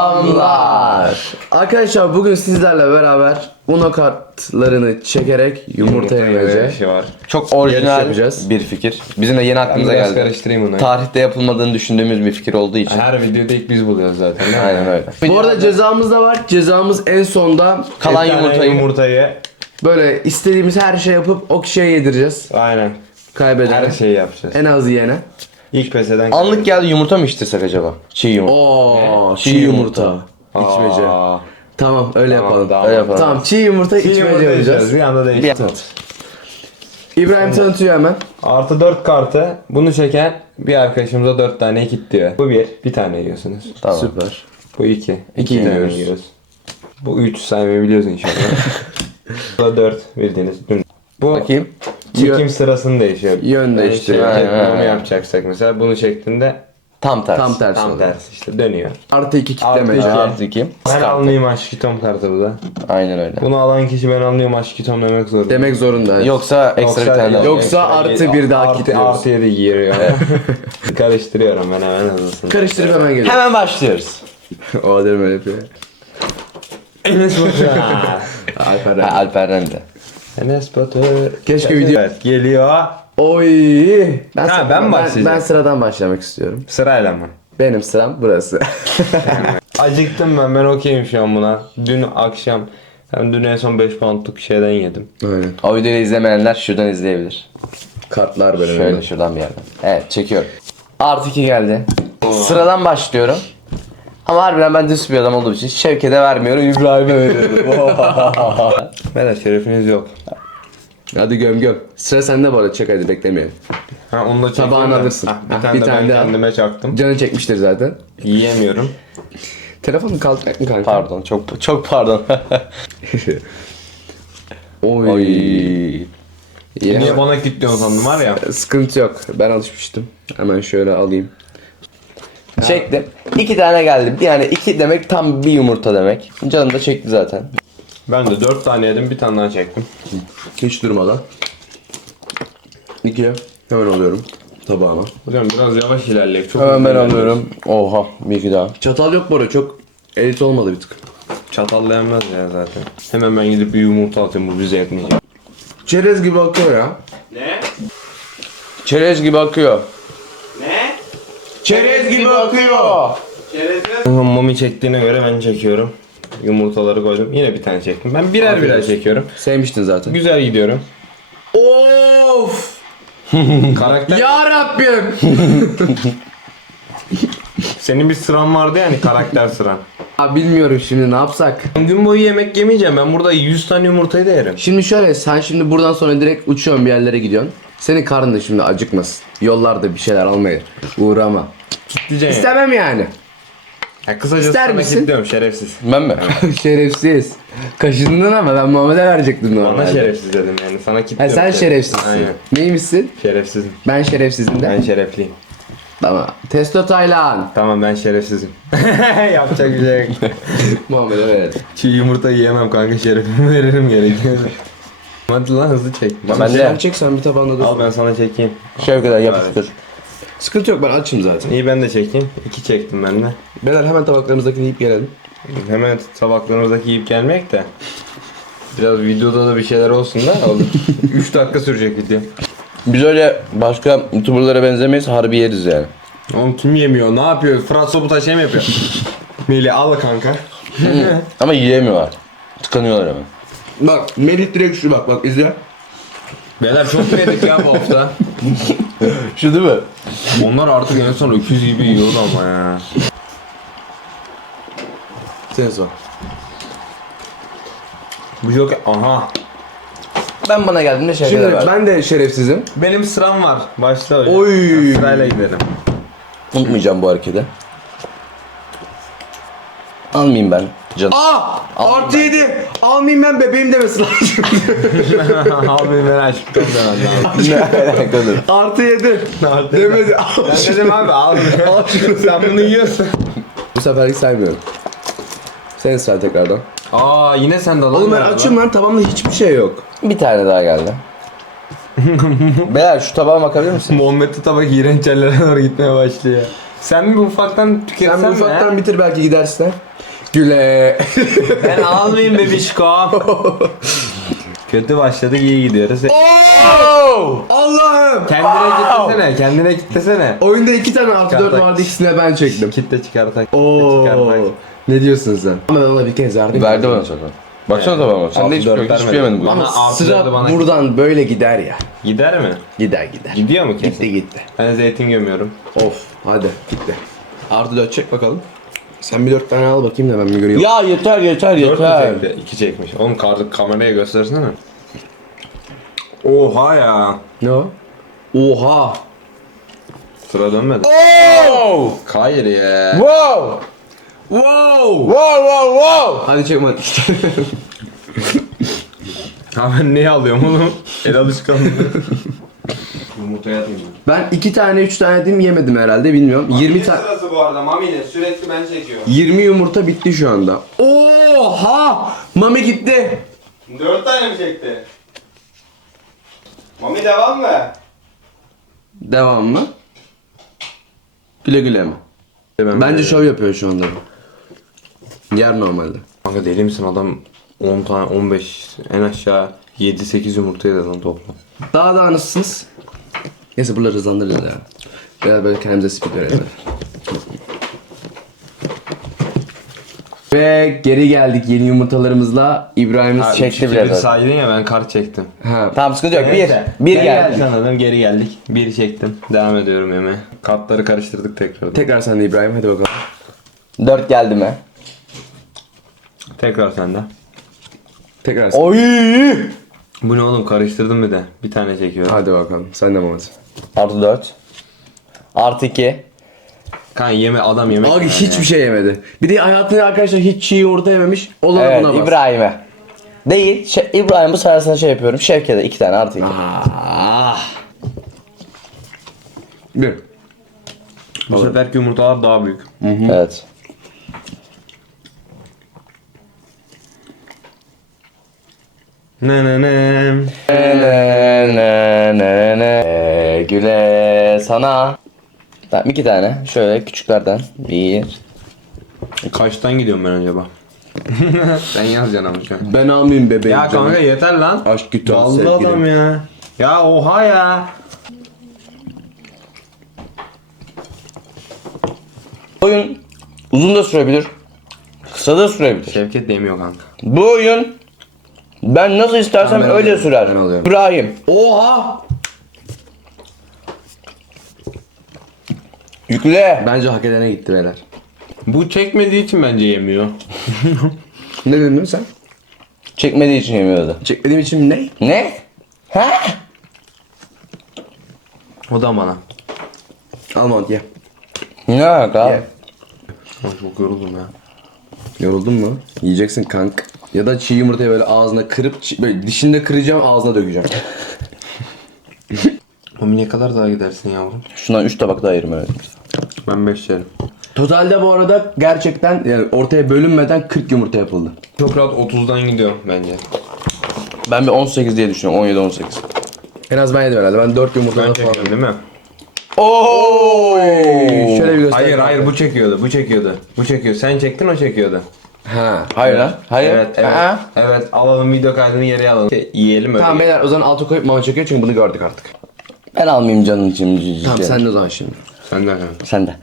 Selamlar. Arkadaşlar bugün sizlerle beraber Uno kartlarını çekerek yumurta yemece. şey var. Çok orijinal yapacağız. bir fikir. Bizim de yeni aklımıza biraz geldi. karıştırayım bunu. Tarihte yapılmadığını düşündüğümüz bir fikir olduğu için. Her videoda ilk biz buluyoruz zaten değil mi? Aynen öyle. Bu arada cezamız da var. Cezamız en sonda Kalan Bir tane yumurtayı yumurtayı böyle istediğimiz her şey yapıp o kişiye yedireceğiz. aynen Kaybedene. her şeyi yapacağız. En az yiyene. İlk pes eden anlık geldi yumurta mı içtirsek acaba? Çiğ yumurta. Oo, çiğ Çiğ yumurta. yumurta. İçmece. Aa, Tamam öyle tamam, yapalım. tamam. Öyle yapalım. Tamam çiğ yumurta Çiğ içmece yumurta yapacağız. Bir anda değişti. Bir- İbrahim tanıtıyor hemen. Artı 4 kartı. Bunu çeken bir arkadaşımıza 4 tane kit diyor. Bu bir. Bir tane yiyorsunuz. Tamam. Süper. Bu iki. İki İki tane yiyoruz. yiyoruz. Bu 3 saymayı biliyoruz inşallah. Bu da 4 bildiğiniz. Bu Bakayım. Çekim sırasını değişiyor. Yön değiştiriyor. Yani şey, Aynen, bunu yapacaksak mesela bunu çektiğinde Tam tersi. Tam tersi tam oluyor. tersi işte dönüyor. Artı iki Artı kitleme. iki. Artı iki. Ben almayayım aşk tom kartı bu da. Aynen öyle. Bunu alan kişi ben anlıyorum aşk tom demek zorunda. Demek zorunda. evet. Yoksa ekstra bir tane daha. Yok. Yoksa artı bir daha artı, kilitliyoruz. Artı yedi giriyor. Karıştırıyorum ben hemen hızlısını. Karıştırıp hemen geliyor. Hemen başlıyoruz. o adamı öyle yapıyor. Enes Batur. Alper Ha, Alper'den de. Enes Batur. Keşke video- Evet geliyor. Oy. Ben, Ha, sıradan- ben ben, başlayacağım. ben sıradan başlamak istiyorum. Sırayla mı? Benim sıram burası. Acıktım ben ben okeyim şu an buna. Dün akşam ben dün en son 5 poundluk şeyden yedim. Aynen. O videoyu izlemeyenler şuradan izleyebilir. Kartlar bölümü. Şöyle şuradan bir yerden. Evet çekiyorum. Artı 2 geldi. Sıradan başlıyorum. Ama harbiden ben düz bir adam olduğum için Şevket'e vermiyorum, İbrahim'e veriyorum. Beyler şerefiniz yok. Hadi göm göm. Sıra sende bu arada çek hadi beklemeyelim. Ha onu da çekeyim Tabağını ben. alırsın. Ah, bir Ah, tane bir de tane ben daha. kendime çaktım. Canı çekmiştir zaten. Yiyemiyorum. Telefonun kalacak mı kanka? pardon, çok çok pardon. Oy. Oy. Yine Niye bana kilitliyorsun sandım var ya. Sıkıntı yok. Ben alışmıştım. Hemen şöyle alayım. Çektim. İki tane geldi. Yani iki demek tam bir yumurta demek. Canım da çekti zaten. Ben de 4 tane yedim bir tane daha çektim. Hiç durmadan. İki. Hemen alıyorum tabağıma. Hocam biraz yavaş ilerleyek. Çok Hemen ben alıyorum. Oha, bir iki daha. Çatal yok bu arada çok elit olmadı bir tık. Çatalla yenmez ya zaten. Hemen ben gidip bir yumurta atayım bu bize yetmeyecek. Çerez gibi akıyor ya. Çerez gibi akıyor. Çerez gibi akıyor. Mami çektiğine göre ben çekiyorum. Yumurtaları koydum. Yine bir tane çektim. Ben birer Afiyet birer olsun. çekiyorum. Sevmiştin zaten. Güzel gidiyorum. Of! Karakter... ya Rabbim! Senin bir sıran vardı yani karakter sıran. Abi bilmiyorum şimdi ne yapsak. Gün boyu yemek yemeyeceğim. Ben burada 100 tane yumurtayı da yerim. Şimdi şöyle sen şimdi buradan sonra direkt uçuyorsun bir yerlere gidiyorsun. Senin karnın da şimdi acıkmasın. Yollarda bir şeyler almaya uğrama. Diyeceğim. İstemem yani. Ya kısacası İster sana misin? kilitliyorum şerefsiz. Ben mi? Şerefsiz. Kaşındın ama ben Muhammed'e verecektim Bana normalde. şerefsiz dedim yani. Sana Ha, kilitliyorum. sen şerefsizsin. Aynen. Neymişsin? Şerefsizim. Ben şerefsizim de. Ben şerefliyim. Tamam. Testo Taylan. Tamam ben şerefsizim. Yapacak bir şey yok. Muhammed'e verelim. Çiğ yumurta yiyemem kanka şerefimi veririm gerekiyor. Hadi lan hızlı çek. Ben de. Sen çek sen bir tabağında dur. Al ben sana çekeyim. Şevket'e yapıştır. Sıkıntı yok ben açım zaten. İyi ben de çekeyim. İki çektim ben de. Beyler hemen tabaklarımızdakini yiyip gelelim. Hemen tabaklarımızdaki yiyip gelmek de. Biraz videoda da bir şeyler olsun da olur. 3 dakika sürecek video. Biz öyle başka youtuberlara benzemeyiz, harbi yeriz yani. Oğlum kim yemiyor? Ne yapıyor? Fırat Sobutaş şey mi yapıyor? Melih al kanka. Ama yiyemiyorlar. Tıkanıyorlar hemen. Bak Melih direkt şu bak bak izle. Beyler çok yedik ya bu hafta? Şu değil mi? Onlar artık en son öküz gibi yiyordu ama ya. Sen sor. Bu yok. Aha. Ben bana geldiğimde Şimdi Şevket'e verdim. ben de şerefsizim. Benim sıram var. Başla hocam. Oy. Sırayla gidelim. Unutmayacağım bu hareketi. Almayayım ben canım. Aa! Artı yedi. Almayayım ben bebeğim demesi lazım. abi ben aşkım demem lazım. ne alakadır? Artı yedi. Demedi. Ben dedim abi al. Al şunu. Sen bunu yiyorsun. Bu seferlik saymıyorum. Sen say tekrardan. Aa yine sen de lan. Oğlum ben galiba. açım lan tabağımda hiçbir şey yok. Bir tane daha geldi. Beyler şu tabağa bakabilir misin? Muhammed'li tabak iğrenç yerlere doğru gitmeye başlıyor. Sen mi ufaktan tüketsen Sen bu ufaktan bitir belki gidersin ha. Güle. Ben almayayım bebişkom. Kötü başladık iyi gidiyoruz. Allah'ım. Kendine kitlesene, kendine kitlesene. Oyunda iki tane artı dört Çıkartak. vardı ikisini de ben çektim. Kitle çıkartak. kitle Oo. çıkartak. Ne diyorsun sen? Ama ben ona bir kez verdim. Verdi bana sonra. Baksana da bana. Sen de hiç, dört hiç vermedi. yemedin bu. Ama sıra dördü bana- buradan böyle gider ya. Gider mi? Gider gider. Gidiyor mu kesin? Gitti gitti. Ben zeytin gömüyorum. Of hadi gitti. Artı dört çek bakalım. Sen bir dört tane al bakayım da ben bir göreyim. Ya yeter yeter Dört mü yeter. çekti? İki çekmiş. Oğlum kar- kameraya göstersene. Oha ya. Ne o? Oha. Sıra dönmedi. Oh! Hayır ya. Wow! Wow. Wow wow wow! Hadi çekme hadi. Ha ben neyi alıyorum oğlum? El alışkanlığı. Yumurtaya atayım ben. ben iki tane üç tane yedim yemedim herhalde bilmiyorum. 20 tane. sırası bu arada Mami'nin sürekli ben çekiyorum. 20 yumurta bitti şu anda. Oha! Mami gitti. Dört tane mi çekti? Mami devam mı? Devam mı? Güle güle mi? Bence şov yapıyor şu anda. Yer normalde. Kanka deli misin adam 10 tane 15 en aşağı 7-8 yumurta yedi lan toplam. Daha da anısınız. Neyse buraları hızlandırırız ya. Biraz böyle kendimize speed verelim. Ve geri geldik yeni yumurtalarımızla. İbrahim'in Çekti Çekti bile bir saydın ya ben kart çektim. Ha. Tamam sıkıntı yok. Bir. Neyse. Bir Geri geldi. sanırım geri geldik. Bir çektim. Devam ediyorum yemeğe. Kartları karıştırdık tekrar. Tekrar sen de İbrahim hadi bakalım. Dört geldi mi? Tekrar sende. Tekrar. Oy! Bu ne oğlum karıştırdım bir de. Bir tane çekiyorum. Hadi bakalım. Sen de Mehmet. Artı dört. Artı iki. Kan yeme adam yemek. Abi yani hiçbir şey yemedi. Bir de hayatında arkadaşlar hiç çiğ yumurta yememiş. Olan Evet buna bas. İbrahim'e. Değil. Şey, İbrahim bu sefer şey yapıyorum. Şevket'e iki tane artı iki. Ah. Bir. Bu seferki yumurtalar daha büyük. Evet. Ne ne ne. Ne ne ne ne ne güle sana. Tamam iki tane. Şöyle küçüklerden. Bir. Kaçtan gidiyorum ben acaba? Sen yazacaksın ama şu an. Ben almayayım bebeğim. Ya canım. kanka yeter lan. Aşk gütü al Vallahi sevgilim. adam ya. Ya oha ya. Oyun uzun da sürebilir. Kısa da sürebilir. Şevket demiyor kanka. Bu oyun ben nasıl istersem ben öyle alıyorum, sürer. ben alıyorum. İbrahim. Oha! Yükle. Bence hak edene gitti beyler. Bu çekmediği için bence yemiyor. Ne dedin sen? Çekmediği için yemiyordu. Çekmediğim için ne? Ne? Ha? O da bana. Al mont ye. Ne alaka? Ye. Çok yoruldum ya. Yoruldun mu? Yiyeceksin kank. Ya da çiğ yumurtayı böyle ağzına kırıp çi- böyle dişinde kıracağım ağzına dökeceğim. Mami ne kadar daha gidersin yavrum? Şundan 3 tabak daha yerim öyle. Ben 5 yerim. Totalde bu arada gerçekten yani ortaya bölünmeden 40 yumurta yapıldı. Çok rahat 30'dan gidiyorum bence. Ben bir 18 diye düşünüyorum. 17 18. En az ben yedim herhalde. Ben 4 yumurta Ben falan. çekiyorum değil mi? Oy! Şöyle bir göster. Hayır hayır bu çekiyordu bu çekiyordu. Bu çekiyor. Sen çektin o çekiyordu. Ha. Hayır lan. Hayır. Evet evet. Ha? Evet alalım video kaydını geriye alalım. Şey, yiyelim öyle. Tamam beyler o zaman altı koyup mama çekiyor çünkü bunu gördük artık. Ben almayayım canın için. Tamam sen de o zaman şimdi. Sen de. Sen de.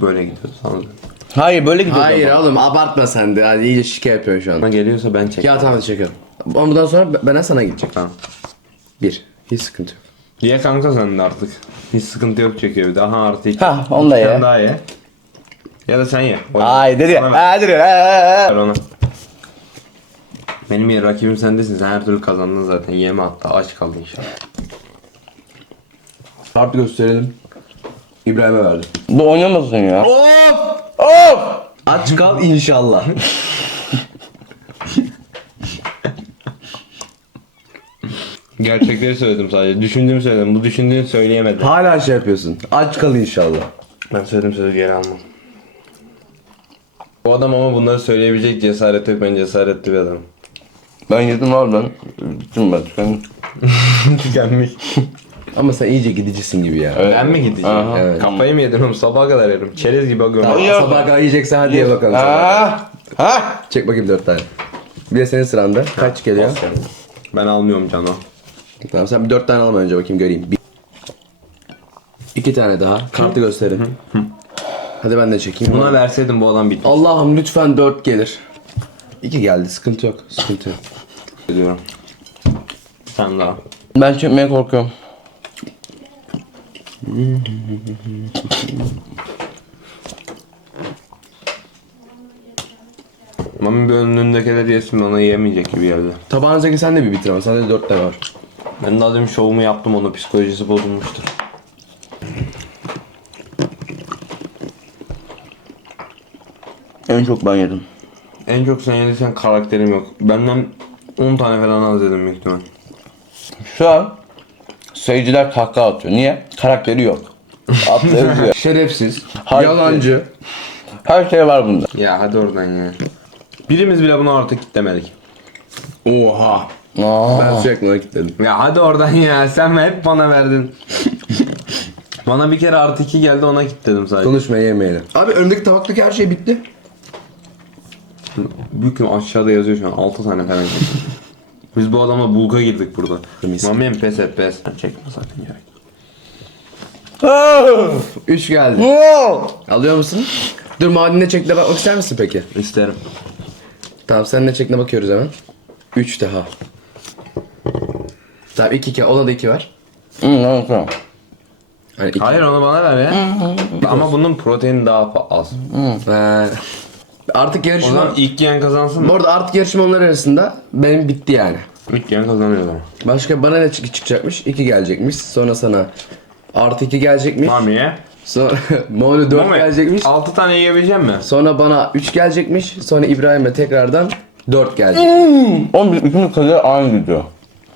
Böyle gidiyoruz anladın. Hayır böyle gidiyor. Hayır oğlum abartma sen de. Hadi iyice şike yapıyorsun şu Bana an. geliyorsa ben çek. Ya tamam. Ama bundan sonra bana sana gidecek. Tamam. Bir. Hiç sıkıntı yok. Ye kanka sen de artık. Hiç sıkıntı yok çekiyor bir daha artı iki. Ha onu da ye. daha ye. Ya da sen ye. Ay dedi ya. Ha dedi ya. Ver onu. Benim rakibim sendesin. Sen her türlü kazandın zaten. Yeme hatta. Aç kaldın inşallah. Kart gösterelim. İbrahim'e verdim. Bu oynamasın ya. Of! Of! Aç kal inşallah. Gerçekleri söyledim sadece. Düşündüğümü söyledim. Bu düşündüğünü söyleyemedim. Hala şey yapıyorsun. Aç kal inşallah. Ben söyledim sözü geri almam. Bu adam ama bunları söyleyebilecek cesaret yok. Ben cesaretli bir adamım. Ben yedim abi ben. Bittim ben. ben. Tükenmiş. Ama sen iyice gidicisin gibi ya. Evet. Ben mi gideceğim? Aha. Evet. Kafayı mı yedin oğlum? Sabaha kadar yerim. Çerez gibi bakıyorum. Tamam, sabah kadar yiyeceksen hadi ye bakalım. Ha? Ha? Çek bakayım dört tane. Bir de senin sıranda. Kaç geliyor? Ben almıyorum Cano. Tamam sen bir dört tane alma önce bakayım göreyim. Bir... İki tane daha. Kartı gösterin. Hadi ben de çekeyim. Buna verseydin bu adam bitmiş Allah'ım lütfen dört gelir. İki geldi. Sıkıntı yok. Sıkıntı yok. diyorum. Sen daha. Ben çekmeye korkuyorum. Mami bir önündekileri yesin ona yiyemeyecek gibi geldi. Tabağınızdaki sen de bir bitir ama. Sadece dört tane var. Ben daha demin şovumu yaptım onu psikolojisi bozulmuştur. En çok ben yedim. En çok sen yediysen karakterim yok. Benden 10 tane falan az yedim büyük ihtimal. Şu an seyirciler kahkaha atıyor. Niye? Karakteri yok. Şerefsiz. Harbi. Yalancı. Her şey var bunda. Ya hadi oradan ya. Birimiz bile bunu artık kitlemedik. Oha. Aa. Ben sürekli ona kilitledim. Ya hadi oradan ya sen hep bana verdin. bana bir kere artı 2 geldi ona kitledim sadece. Konuşma yemeyelim. Abi önümdeki tabaktaki her şey bitti. Büyük ihtimal aşağıda yazıyor şu an 6 tane falan. Biz bu adamla bulka girdik burada. Mis. Mami'm pes et pes. Çekme sakın gerek. Üç geldi. Alıyor musun? Dur madinde çekle bakmak ister misin peki? İsterim. Tamam sen ne çekle bakıyoruz hemen. Üç daha. Tamam iki iki. Ona da iki var. Tamam. Hani iki. Hayır onu bana ver ya. Ama bunun proteini daha fa- az. Ha. Artık O yarışma... zaman ilk yiyen kazansın Bu mı? arada artık yarışma onlar arasında benim bitti yani. İlk yiyen kazanıyor o zaman. Başka bana ne çık çıkacakmış? 2 gelecekmiş. Sonra sana artı 2 gelecekmiş. Mami'ye. Sonra Moni 4 Mami, gelecekmiş. 6 tane yiyebilecek mi? Sonra bana 3 gelecekmiş. Sonra İbrahim'e tekrardan 4 gelecek. Oğlum biz ikimiz kadar aynı gidiyor.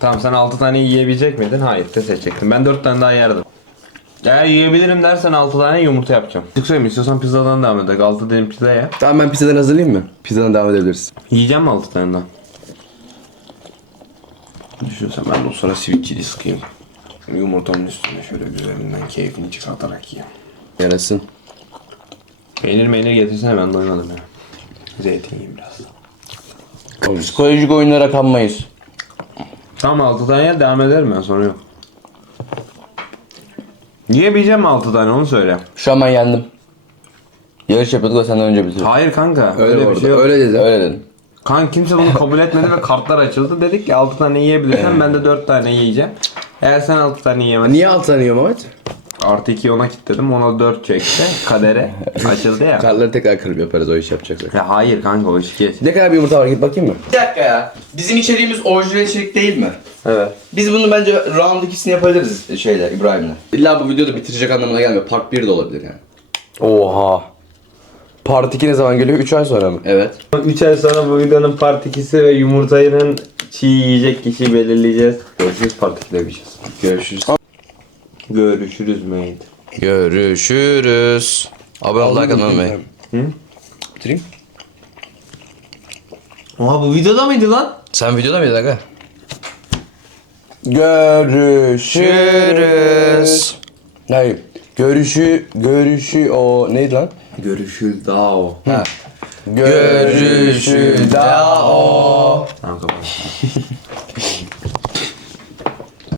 Tamam sen 6 tane yiyebilecek miydin? Hayır de seçecektim. Ben 4 tane daha yerdim. Eğer yiyebilirim dersen 6 tane yumurta yapacağım. Sık söyleyeyim istiyorsan pizzadan devam edelim. 6 dilim pizza ye. tamam ben pizzadan hazırlayayım mı? Pizzadan devam edebiliriz. Yiyeceğim mi 6 tane daha? Düşünsem ben de o sıra chili sıkayım. Yumurtamın üstüne şöyle güzelinden keyfini çıkartarak yiyeyim. Yarasın. Peynir meynir getirsene ben doymadım ya. Zeytin yiyeyim biraz. Psikolojik oyunlara kanmayız. Tamam 6 tane ye devam ederim ben sorun yok. Yiyebileceğim mi 6 tane onu söyle. Şu an ben yendim. Yarış yapıyorduk da senden önce bitirdim. Hayır kanka Öyle, öyle, bir şey yok. Öyle dedi. Öyle dedim. Kanka kimse bunu kabul etmedi ve kartlar açıldı. Dedik ki 6 tane yiyebilirsen ben de 4 tane yiyeceğim. Eğer sen 6 tane yiyemezsen Niye 6 tane yiyor Mehmet? artı 2'yi ona kilitledim. Ona 4 çekti. Kadere açıldı ya. Kartları tekrar kırıp yaparız o iş yapacaksak. ya hayır kanka o iş geç. Ne kadar bir yumurta var git bakayım mı? Bir dakika ya. Bizim içeriğimiz orijinal içerik değil mi? Evet. Biz bunu bence round ikisini yapabiliriz şeyle İbrahim'le. İlla bu videoda bitirecek anlamına gelmiyor. Part 1 de olabilir yani. Oha. Part 2 ne zaman geliyor? 3 ay sonra mı? Evet. 3 ay sonra bu videonun part 2'si ve yumurtanın çiğ yiyecek kişi belirleyeceğiz. Görüşürüz part 2'de yapacağız. Görüşürüz. Görüşürüz mate. Görüşürüz. Abi Allah kanalına Bitireyim. Oha bu videoda mıydı lan? Sen videoda mıydın aga? Görüşürüz. Hayır. Görüşü, görüşü o neydi lan? Görüşürüz daha o. Ha. Görüşü da o. Tamam kapat.